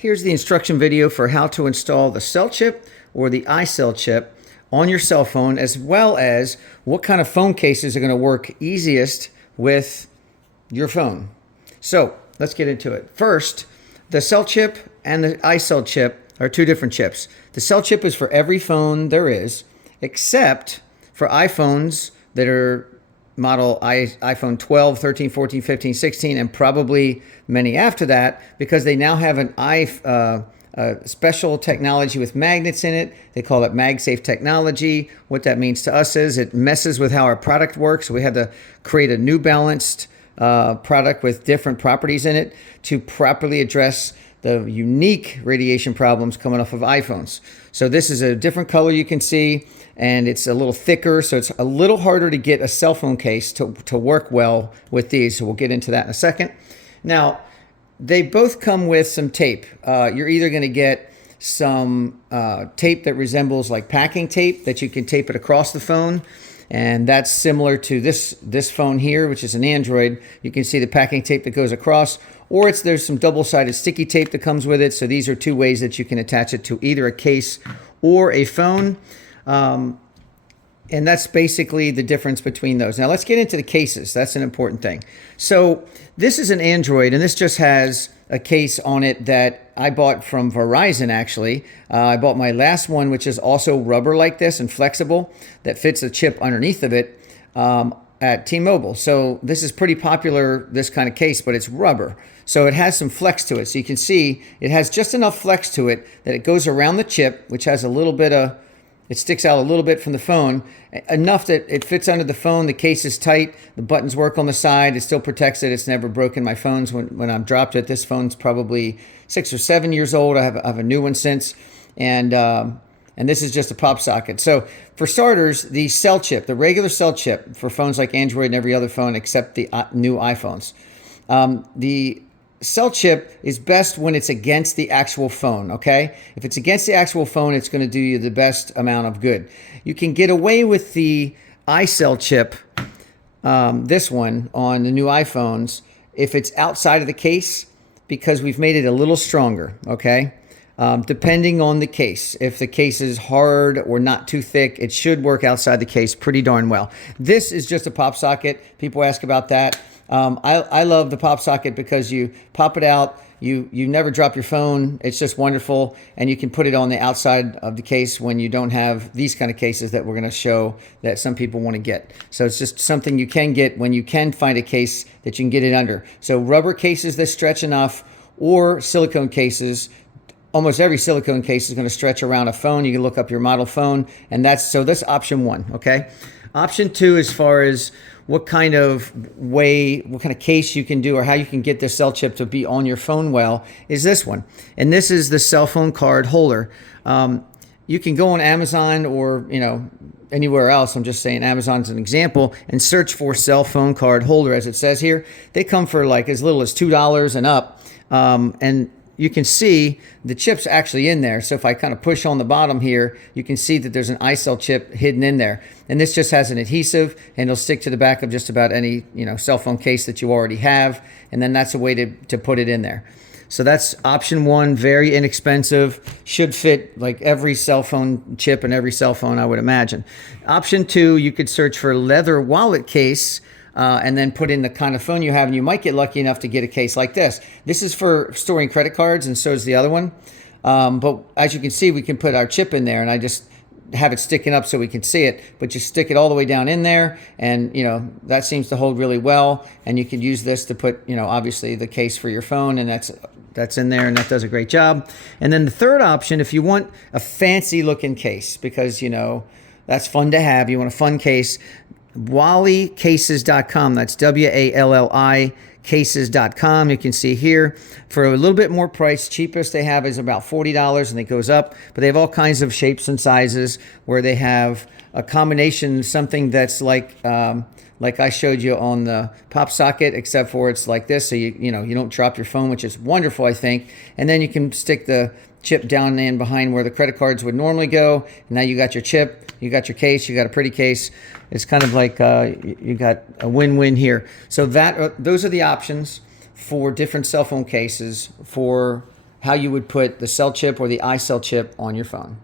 Here's the instruction video for how to install the cell chip or the iCell chip on your cell phone, as well as what kind of phone cases are going to work easiest with your phone. So let's get into it. First, the cell chip and the iCell chip are two different chips. The cell chip is for every phone there is, except for iPhones that are model iPhone 12, 13, 14, 15, 16, and probably many after that, because they now have an special technology with magnets in it. They call it MagSafe technology. What that means to us is it messes with how our product works. So we had to create a new balanced product with different properties in it to properly address the unique radiation problems coming off of iPhones. So this is a different color you can see, and it's a little thicker, so it's a little harder to get a cell phone case to work well with these. So we'll get into that in a second. Now, they both come with some tape. You're either going to get some tape that resembles like packing tape that you can tape it across the phone, and that's similar to this phone here, which is an Android. You can see the packing tape that goes across, or there's some double-sided sticky tape that comes with it. So these are two ways that you can attach it to either a case or a phone. And that's basically the difference between those. Now let's get into the cases. That's an important thing. So this is an Android, and this just has a case on it that I bought from Verizon, actually. I bought my last one, which is also rubber like this and flexible, that fits a chip underneath of it at T-Mobile. So this is pretty popular, this kind of case, but it's rubber. So it has some flex to it. So you can see it has just enough flex to it that it goes around the chip, which has a little bit of, it sticks out a little bit from the phone, enough that it fits under the phone. The case is tight. The buttons work on the side. It still protects it. It's never broken my phones when I've dropped it. This phone's probably 6 or 7 years old. I have a new one since. And this is just a pop socket. So for starters, the cell chip, the regular cell chip for phones like Android and every other phone except the new iPhones. The cell chip is best when it's against the actual phone, okay? If it's against the actual phone, it's going to do you the best amount of good. You can get away with the iCell chip, this one on the new iPhones, if it's outside of the case, because we've made it a little stronger, okay? Depending on the case. If the case is hard or not too thick, it should work outside the case pretty darn well. This is just a pop socket. People ask about that. I love the pop socket because you pop it out, you never drop your phone. It's just wonderful, and you can put it on the outside of the case when you don't have these kind of cases that we're going to show that some people want to get. So it's just something you can get when you can find a case that you can get it under. So rubber cases that stretch enough, or silicone cases. Almost every silicone case is going to stretch around a phone. You can look up your model phone, and that's option one, okay? Option two, as far as what kind of case you can do or how you can get this cell chip to be on your phone well, is this one. And this is the cell phone card holder. You can go on Amazon or anywhere else. I'm just saying Amazon's an example, and search for cell phone card holder, as it says here. They come for like as little as $2 and up. And you can see the chip's actually in there. So if I kind of push on the bottom here, you can see that there's an iCell chip hidden in there. And this just has an adhesive, and it'll stick to the back of just about any cell phone case that you already have. And then that's a way to put it in there. So that's option one, very inexpensive, should fit like every cell phone chip and every cell phone, I would imagine. Option two, you could search for leather wallet case, and then put in the kind of phone you have, and you might get lucky enough to get a case like this. This is for storing credit cards, and so is the other one. But as you can see, we can put our chip in there, and I just have it sticking up so we can see it. But you stick it all the way down in there, and that seems to hold really well. And you can use this to put, obviously the case for your phone, and that's in there, and that does a great job. And then the third option, if you want a fancy looking case, because that's fun to have, you want a fun case, wallicases.com. That's WALLI cases.com. You can see here for a little bit more price. Cheapest they have is about $40, and it goes up, but they have all kinds of shapes and sizes where they have a combination, something that's like I showed you on the pop socket, except for it's like this, so you don't drop your phone, which is wonderful, I think. And then you can stick the chip down in behind where the credit cards would normally go. And now you got your chip, you got your case, you got a pretty case. It's kind of like you got a win-win here. So those are the options for different cell phone cases for how you would put the cell chip or the iCell chip on your phone.